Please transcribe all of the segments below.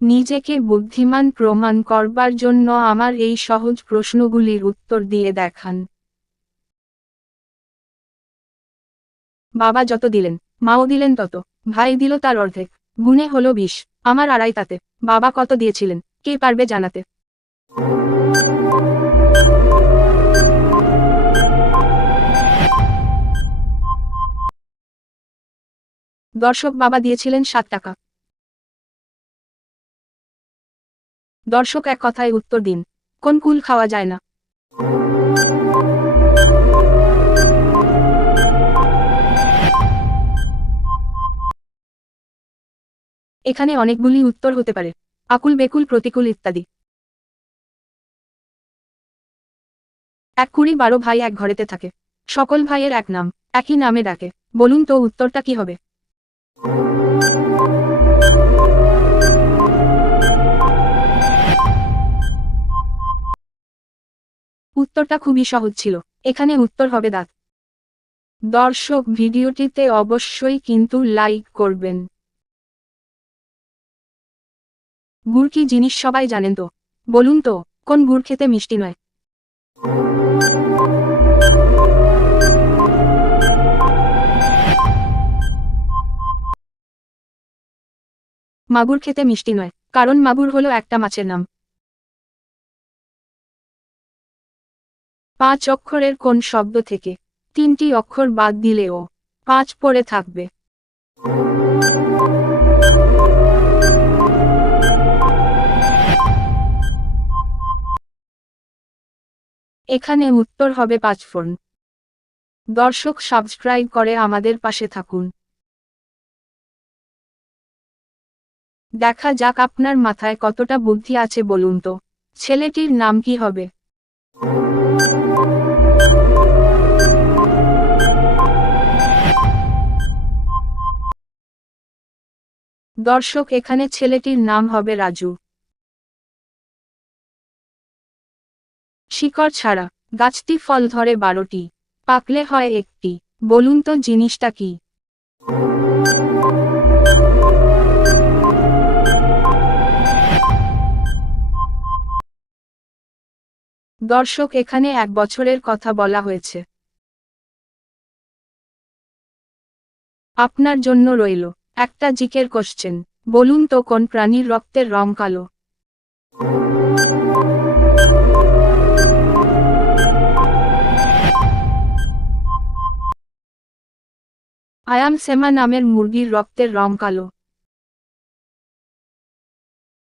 নিজেকে বুদ্ধিমান প্রমাণ করবার জন্য আমার এই সহজ প্রশ্নগুলির উত্তর দিয়ে দেখান। বাবা যত দিলেন, মাও দিলেন তত, ভাই দিল তার অর্ধেক, গুণে হলো 20, আমার আড়াই তাতে। বাবা কত দিয়েছিলেন, কে পারবে জানাতে? দর্শক, বাবা দিয়েছিলেন 7 টাকা। দর্শক, এক কথায় উত্তর দিন, কোন কুল খাওয়া যায় না? এখানে অনেকগুলি উত্তর হতে পারে, আকুল, বেকুল, প্রতিকূল ইত্যাদি। 1 কুড়ি 12 ভাই এক ঘরেতে থাকে, সকল ভাইয়ের এক নাম, একই নামে ডাকে। বলুন তো উত্তরটা কি হবে? উত্তরটা খুবই সহজ ছিল, এখানে উত্তর হবে দাঁত। দর্শক, ভিডিওটিতে অবশ্যই কিন্তু লাইক করবেন। গুড় কি জিনিস সবাই জানেন তো? বলুন তো, কোন গুড় খেতে মিষ্টি নয়? মাগুর খেতে মিষ্টি নয়, কারণ মাগুর হলো একটা মাছের নাম। 5 অক্ষরের কোন শব্দ থেকে 3টি অক্ষর বাদ দিলেও 5 পড়ে থাকবে? এখানে উত্তর হবে 5 ফোড়ন। দর্শক, সাবস্ক্রাইব করে আমাদের পাশে থাকুন। দেখা যাক আপনার মাথায় কতটা বুদ্ধি আছে। বলুন তো, ছেলেটির নাম কি হবে? দর্শক, এখানে ছেলেটির নাম হবে রাজু। শিকড় ছাড়া গাছটি ফল ধরে 12টি, পাকলে হয় একটি। বলুন তো জিনিসটা কি? দর্শক, এখানে 1 বছরের কথা বলা হয়েছে। আপনার জন্য রইল একটা জিকের কোশ্চেন। বলুন তো কোন প্রাণীর রক্তের রং কালো? আয়াম সেমা নামের মুরগির রক্তের রং কালো।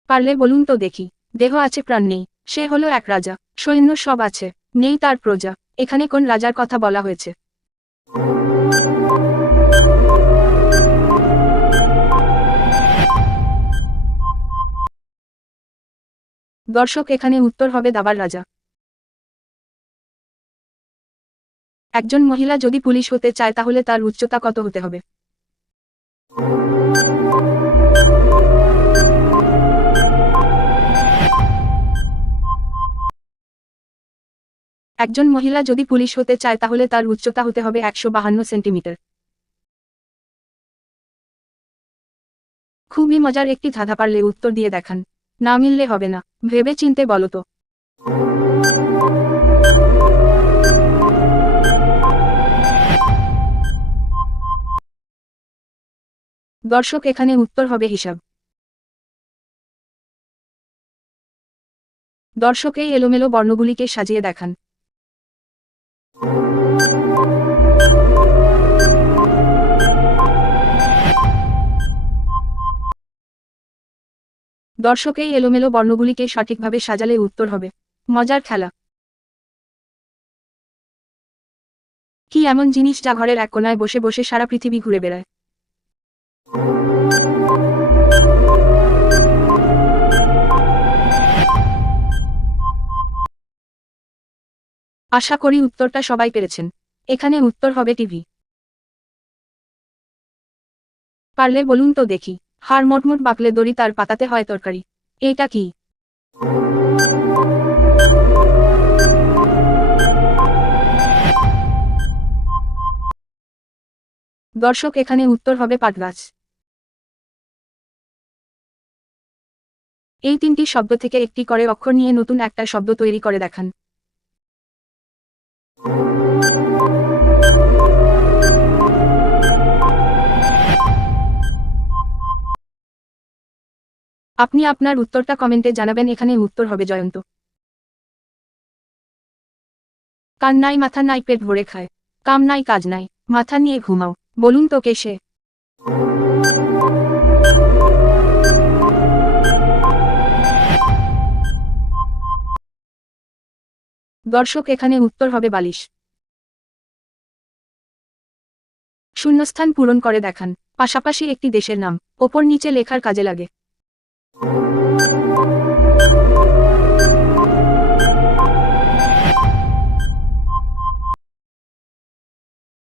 পারলে বলুন তো দেখি। দেহ আছে, প্রাণ নেই, সে হলো এক রাজা, সৈন্য সব আছে, নেই তার প্রজা। এখানে কোন রাজার কথা বলা হয়েছে? দর্শক, এখানে উত্তর হবে দাবার রাজা। একজন মহিলা যদি পুলিশ হতে চায় তাহলে তার উচ্চতা কত হতে হবে? একজন মহিলা যদি পুলিশ হতে চায় তাহলে তার উচ্চতা হতে হবে 152 সেন্টিমিটার। খুবই মজার একটি ধাঁধা, পারলে উত্তর দিয়ে দেখান, না মিললে হবে না, ভেবে চিনতে বলো তো। দর্শক, এখানে উত্তর হবে হিসাব। দর্শক, এই এলোমেলো বর্ণগুলিকে সাজিয়ে দেখান। দর্শক, এই এলোমেলো বর্ণগুলিকে সঠিকভাবে সাজালে উত্তর হবে মজার খেলা। কি এমন জিনিস যা ঘরের এক কোনায় বসে বসে সারা পৃথিবী ঘুরে বেড়ায়? আশা করি উত্তরটা সবাই পেরেছেন। এখানে উত্তর হবে টিভি। পারলে বলুন তো দেখি, হাড় মোটমোট বাকলে দড়ি তার পাতাতে হয় তরকারি, এটা কি? দর্শক, এখানে উত্তর হবে পাটগাছ। এই 3টি শব্দ থেকে একটি করে অক্ষর নিয়ে নতুন একটা শব্দ তৈরি করে দেখান। আপনি আপনার উত্তরটা কমেন্টে জানাবেন। এখানে উত্তর হবে জয়ন্ত। কান নাই মাথা নাই পেট ভরে খায়, কাম নাই কাজ নাই, মাথা নিয়ে ঘুমাও, বলুন তো কে সে? দর্শক, এখানে উত্তর হবে বালিশ। শূন্যস্থান পূরণ করে দেখান। পাশাপাশি একটি দেশের নাম ওপর নিচে লেখার কাজে লাগে।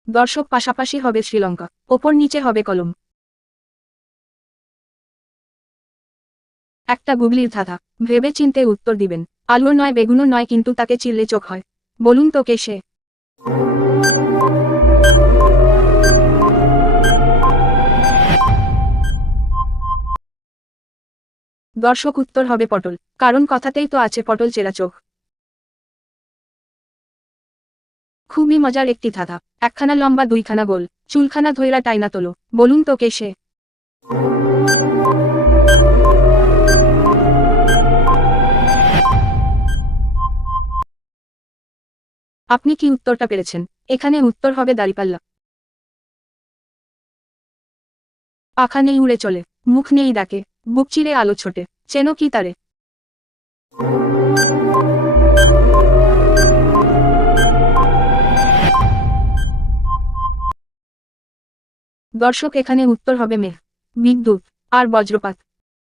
দর্শক, পাশাপাশি হবে শ্রীলঙ্কা, ওপর নিচে হবে কলম। একটা গুগলির ধাঁধা, ভেবে চিনতে উত্তর দিবেন। আলুও নয় বেগুনও নয়, কিন্তু তাকে চিনলে চোখ হয়, বলুন তো কে সে? দর্শক, উত্তর হবে পটল, কারণ কথাতেই তো আছে পটল চেরা চোখ। খুবই মজার একটি ধাঁধা। একখানা লম্বা দুইখানা গোল, চুলখানা ধইরা টাইনা তোলো, বলুন তো কে সে? আপনি কি উত্তরটা পেরেছেন? এখানে উত্তর হবে দাঁড়িপাল্লা। পাখা নেই উড়ে চলে, মুখ নেই ডাকে, বুক চিরে আলো ছোটে, চেনো কি তারে? দর্শক, এখানে উত্তর হবে মেঘ, বিদ্যুৎ আর বজ্রপাত।